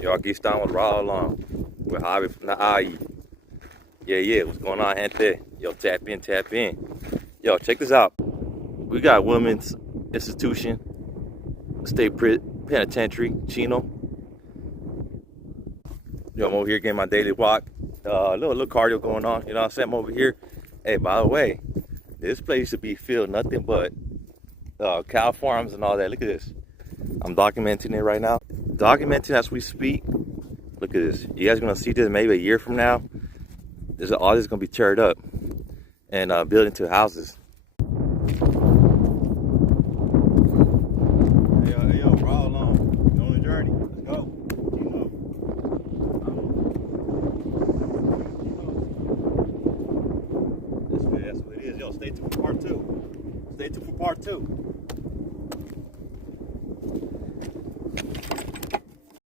Yo, aquí estamos raw along with Javi from the IE. Yeah, what's going on, gente? Yo, tap in. Yo, check this out. We got women's institution, state penitentiary, Chino. Yo, I'm over here getting my daily walk. Little cardio going on, you know what I'm saying? I'm over here. Hey, by the way, this place used to be filled nothing but cow farms and all that. Look at this. I'm documenting it right now. Documenting as we speak. Look at this. You guys are gonna see this maybe a year from now. All this is gonna be teared up and built into houses. Hey, yo, roll along. Go on the journey. Let's go. That's what it is. Yo, stay tuned for part two.